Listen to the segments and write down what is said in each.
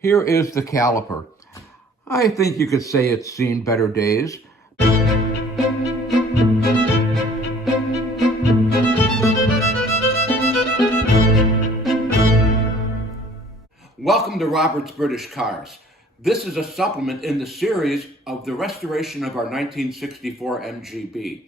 Here is the caliper. I think you could say it's seen better days. Welcome to Robert's British Cars. This is a supplement in the series of the restoration of our 1964 MGB.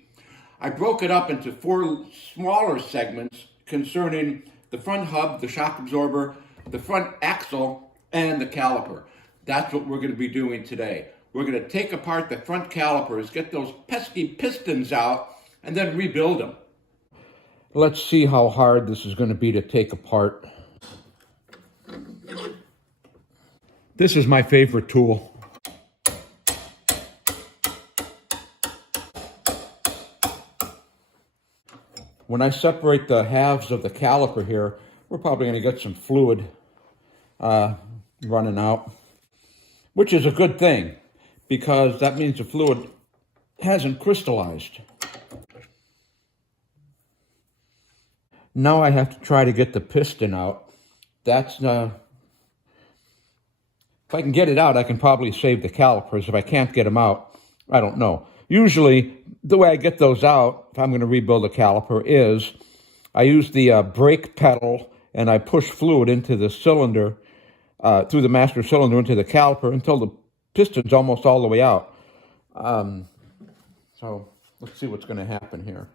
I broke it up into 4 smaller segments concerning the front hub, the shock absorber, the front axle, and the caliper. That's what we're going to be doing today. We're going to take apart the front calipers, get those pesky pistons out, and then rebuild them. Let's see how hard this is going to be to take apart. This is my favorite tool. When I separate the halves of the caliper here, we're probably going to get some fluid running out, which is a good thing because that means the fluid hasn't crystallized. Now I have to try to get the piston out. That's if I can get it out, I can probably save the calipers. If I can't get them out, I don't know. Usually, the way I get those out, if I'm going to rebuild a caliper, is I use the brake pedal and I push fluid into the cylinder, through the master cylinder into the caliper until the piston's almost all the way out. So let's see what's going to happen here.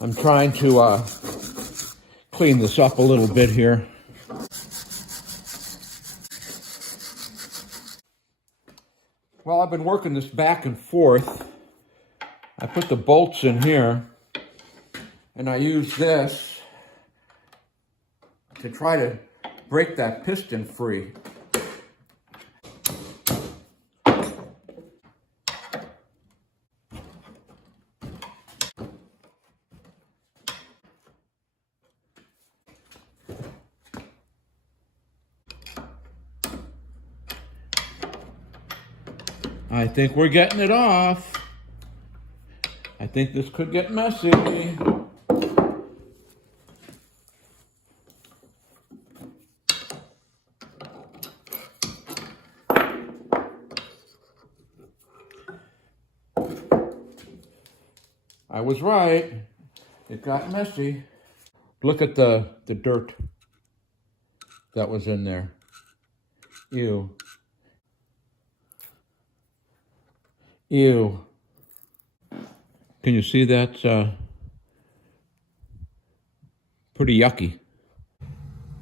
I'm trying to clean this up a little bit here. Well, I've been working this back and forth. I put the bolts in here, and I use this to try to break that piston free. I think we're getting it off. I think this could get messy. I was right. It got messy. Look at the dirt that was in there. Ew. Ew. Can you see that? Pretty yucky.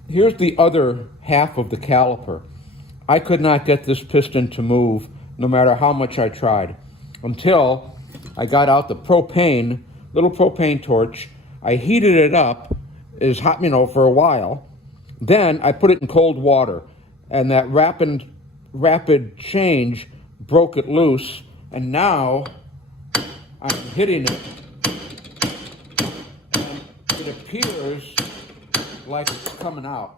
Here's the other half of the caliper. I could not get this piston to move no matter how much I tried until I got out the propane, little propane torch. I heated it up, is hot, for a while. Then I put it in cold water, and that rapid change broke it loose. And now I'm hitting it, and it appears like it's coming out.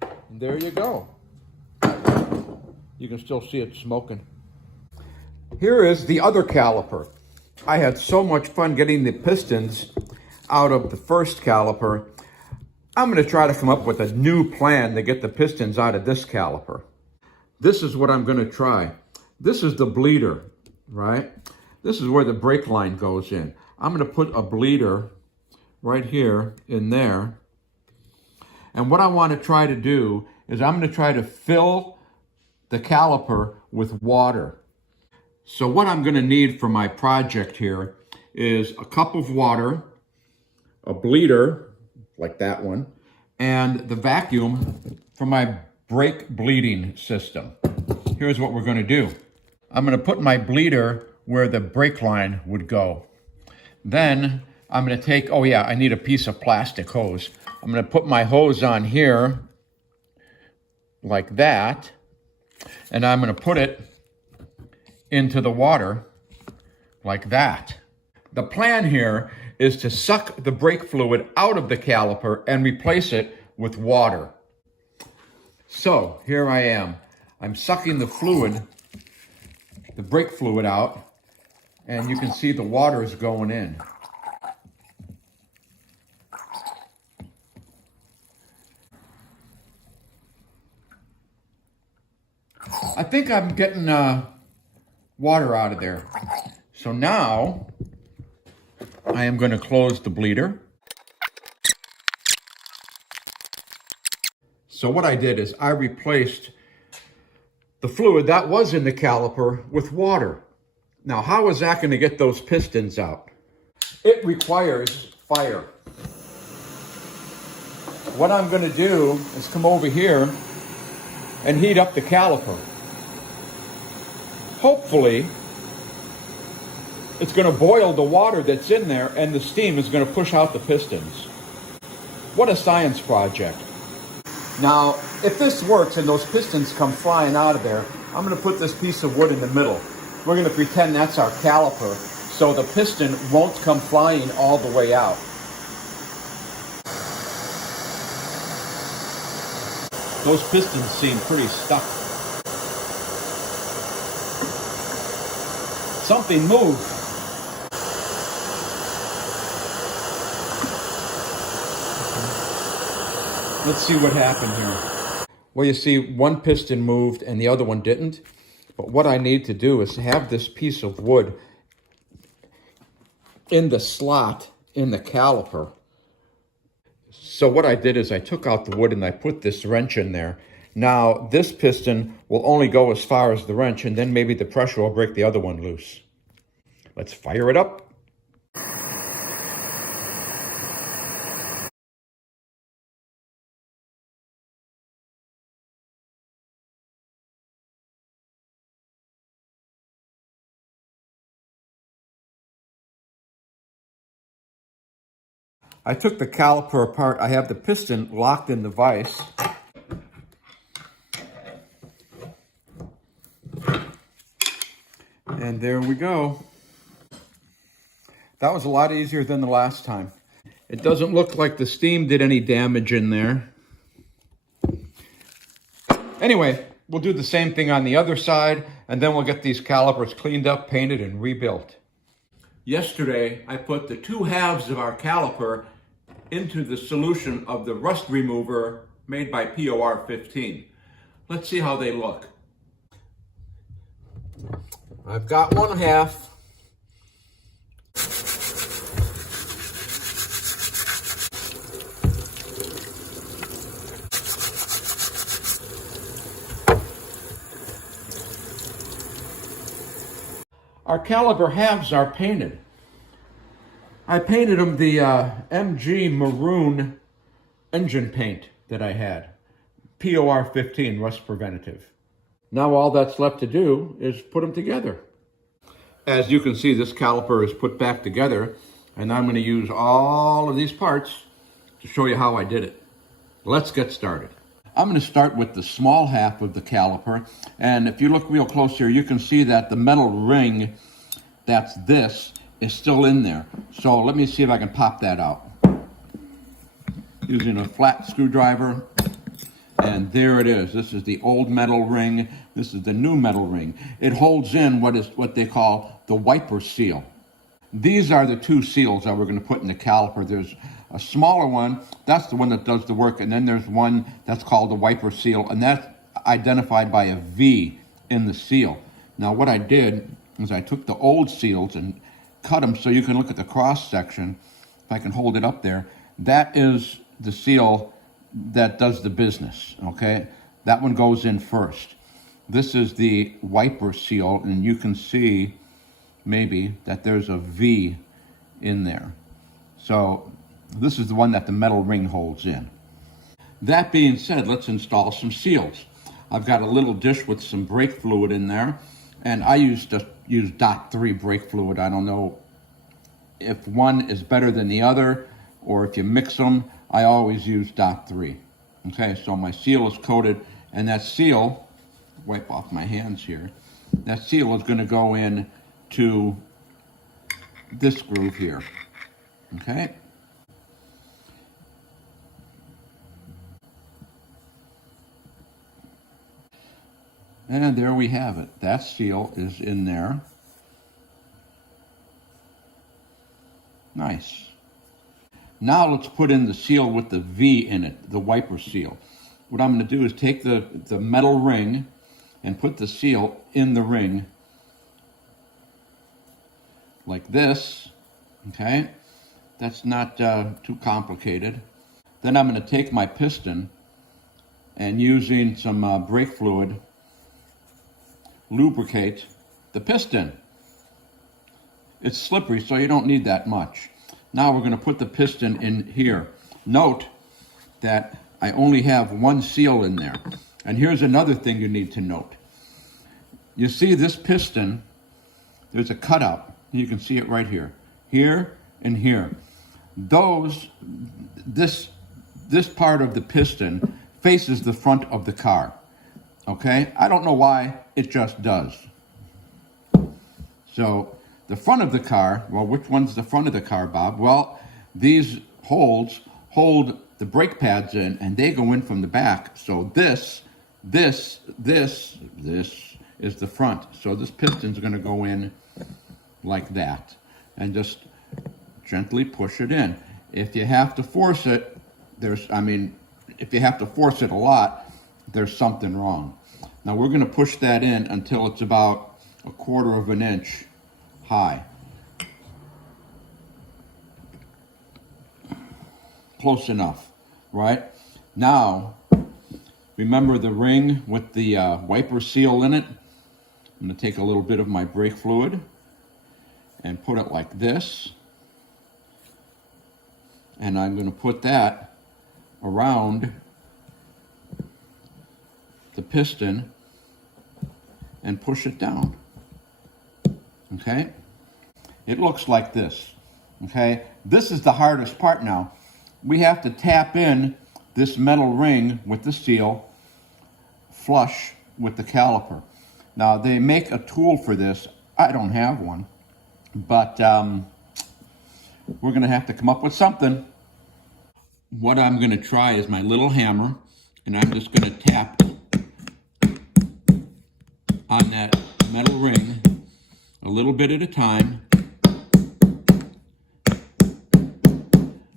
And there you go. You can still see it smoking. Here is the other caliper. I had so much fun getting the pistons out of the first caliper. I'm going to try to come up with a new plan to get the pistons out of this caliper. This is what I'm going to try. This is the bleeder, right? This is where the brake line goes in. I'm going to put a bleeder right here in there. And what I want to try to do is I'm going to try to fill the caliper with water. So what I'm going to need for my project here is a cup of water, a bleeder, like that one, and the vacuum for my brake bleeding system. Here's what we're going to do. I'm going to put my bleeder where the brake line would go. Then I'm going to take, I need a piece of plastic hose. I'm going to put my hose on here like that, and I'm going to put it into the water like that. The plan here is to suck the brake fluid out of the caliper and replace it with water. So here I am. I'm sucking the fluid, the brake fluid out, and you can see the water is going in. I think I'm getting water out of there. So now I am going to close the bleeder. So what I did is I replaced the fluid that was in the caliper with water. Now, how is that going to get those pistons out? It requires fire. What I'm going to do is come over here and heat up the caliper. Hopefully, it's going to boil the water that's in there and the steam is going to push out the pistons. What a science project. Now, if this works and those pistons come flying out of there, I'm going to put this piece of wood in the middle. We're going to pretend that's our caliper, so the piston won't come flying all the way out. Those pistons seem pretty stuck. Something moved. Let's see what happened here. Well, you see, one piston moved and the other one didn't. But what I need to do is have this piece of wood in the slot in the caliper. So what I did is I took out the wood and I put this wrench in there. Now, this piston will only go as far as the wrench, and then maybe the pressure will break the other one loose. Let's fire it up. I took the caliper apart. I have the piston locked in the vise. And there we go. That was a lot easier than the last time. It doesn't look like the steam did any damage in there. Anyway, we'll do the same thing on the other side, and then we'll get these calipers cleaned up, painted, and rebuilt. Yesterday, I put the two halves of our caliper into the solution of the rust remover made by POR 15. Let's see how they look. I've got one half. Our caliper halves are painted. I painted them the MG maroon engine paint that I had. POR 15, rust preventative. Now all that's left to do is put them together. As you can see, this caliper is put back together, and I'm going to use all of these parts to show you how I did it. Let's get started. I'm going to start with the small half of the caliper, and if you look real close here, you can see that the metal ring, that's this, is still in there. So let me see if I can pop that out. Using a flat screwdriver, and there it is. This is the old metal ring. This is the new metal ring. It holds in what they call the wiper seal. These are the two seals that we're going to put in the caliper. There's a smaller one, that's the one that does the work, and then there's one that's called the wiper seal, and that's identified by a V in the seal. Now what I did is I took the old seals and cut them so you can look at the cross section. If I can hold it up there, that is the seal that does the business, okay? That one goes in first. This is the wiper seal, and you can see maybe that there's a V in there. So this is the one that the metal ring holds in. That being said, let's install some seals. I've got a little dish with some brake fluid in there, and I used to use .3 brake fluid. I don't know if one is better than the other, or if you mix them. I always use .3. Okay, so my seal is coated, and that seal, wipe off my hands here, that seal is going to go in to this groove here. Okay. And there we have it. That seal is in there. Nice. Now let's put in the seal with the V in it, the wiper seal. What I'm going to do is take the metal ring and put the seal in the ring like this, okay? That's not too complicated. Then I'm going to take my piston and using some brake fluid, lubricate the piston. It's slippery, so you don't need that much. Now we're going to put the piston in here. Note that I only have one seal in there. And here's another thing you need to note. You see this piston, there's a cutout. You can see it right here. Here and here. This part of the piston faces the front of the car. Okay? I don't know why, it just does. So the front of the car, well, which one's the front of the car, Bob? Well, these holes hold the brake pads in, and they go in from the back. So this is the front. So this piston's going to go in like that, and just gently push it in. If you have to force it, if you have to force it a lot, there's something wrong. Now we're going to push that in until it's about 1/4 of an inch high. Close enough, right? Now, remember the ring with the wiper seal in it? I'm going to take a little bit of my brake fluid and put it like this. And I'm going to put that around the piston and push it down. Okay? It looks like this. Okay? This is the hardest part now. We have to tap in this metal ring with the seal flush with the caliper. Now, they make a tool for this. I don't have one. But we're going to have to come up with something. What I'm going to try is my little hammer, and I'm just going to tap on that metal ring a little bit at a time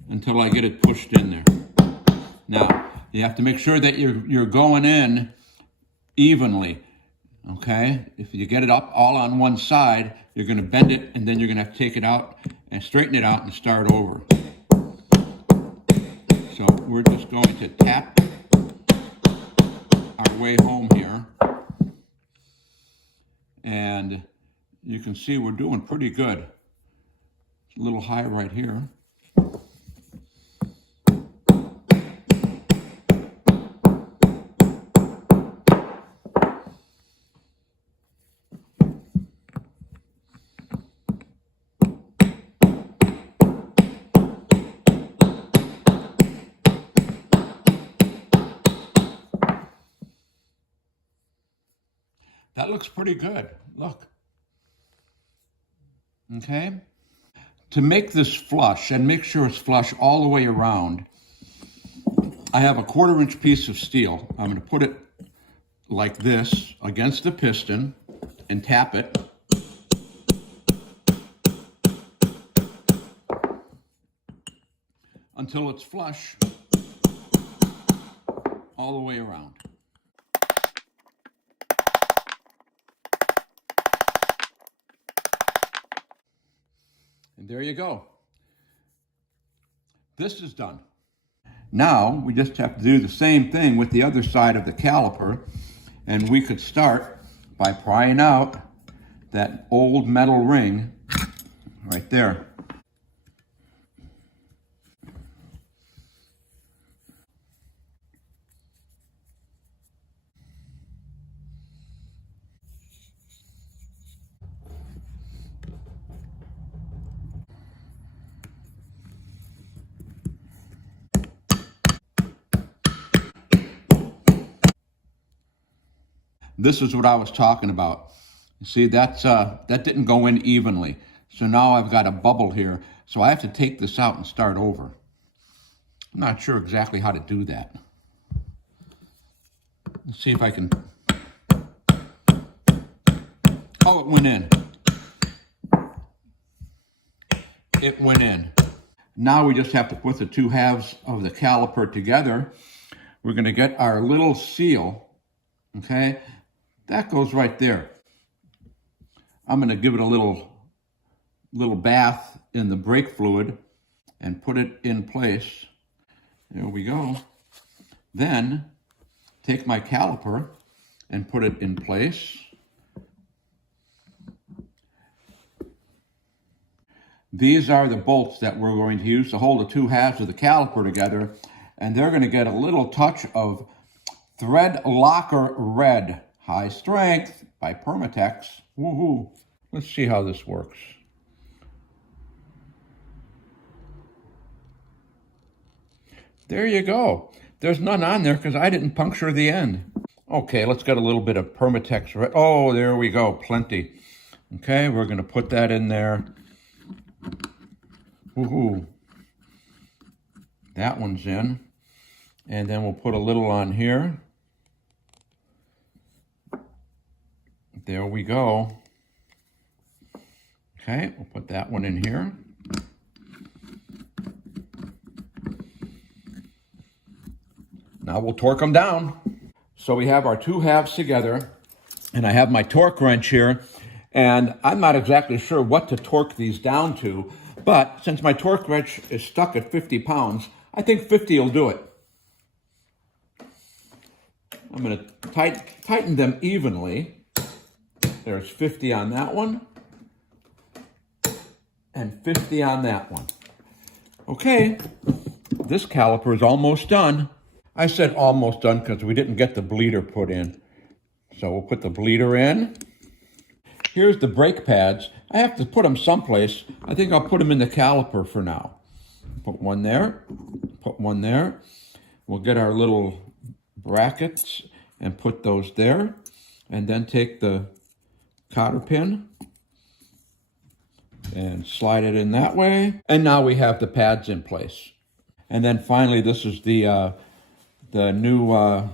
until I get it pushed in there. Now, you have to make sure that you're going in evenly, okay? If you get it up all on one side, you're going to bend it, and then you're going to have to take it out and straighten it out and start over. So we're just going to tap our way home here. And you can see we're doing pretty good. It's a little high right here. That looks pretty good. Look. Okay? To make this flush, and make sure it's flush all the way around, I have a 1/4 inch piece of steel. I'm going to put it like this against the piston and tap it. Until it's flush all the way around. And there you go. This is done. Now we just have to do the same thing with the other side of the caliper, and we could start by prying out that old metal ring right there. This is what I was talking about. You see, that didn't go in evenly. So now I've got a bubble here. So I have to take this out and start over. I'm not sure exactly how to do that. Let's see if I can Now it went in. It went in. Now we just have to put the two halves of the caliper together. We're going to get our little seal, okay? That goes right there. I'm going to give it a little bath in the brake fluid and put it in place. There we go. Then take my caliper and put it in place. These are the bolts that we're going to use to hold the two halves of the caliper together, and they're going to get a little touch of Thread Locker Red High Strength by Permatex. Woohoo! Let's see how this works. There you go. There's none on there because I didn't puncture the end. Okay, let's get a little bit of Permatex Red. Oh, there we go, plenty. Okay, we're going to put that in there. Woohoo! That one's in. And then we'll put a little on here. There we go. Okay, we'll put that one in here. Now we'll torque them down. So we have our two halves together, and I have my torque wrench here, and I'm not exactly sure what to torque these down to, but since my torque wrench is stuck at 50 pounds, I think 50 will do it. I'm going to tighten them evenly. There's 50 on that one, and 50 on that one. Okay, this caliper is almost done. I said almost done because we didn't get the bleeder put in. So we'll put the bleeder in. Here's the brake pads. I have to put them someplace. I think I'll put them in the caliper for now. Put one there, put one there. We'll get our little brackets and put those there. And then take the cotter pin and slide it in that way. And now we have the pads in place. And then finally, this is the new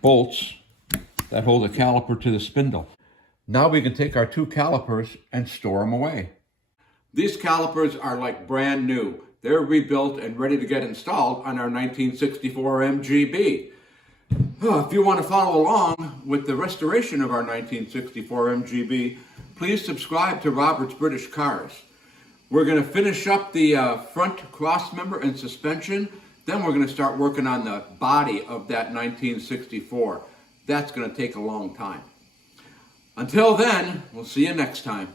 bolts that hold the caliper to the spindle. Now we can take our two calipers and store them away. These calipers are like brand new. They're rebuilt and ready to get installed on our 1964 MGB. If you want to follow along with the restoration of our 1964 MGB, please subscribe to Robert's British Cars. We're going to finish up the front cross member and suspension. Then we're going to start working on the body of that 1964. That's going to take a long time. Until then, we'll see you next time.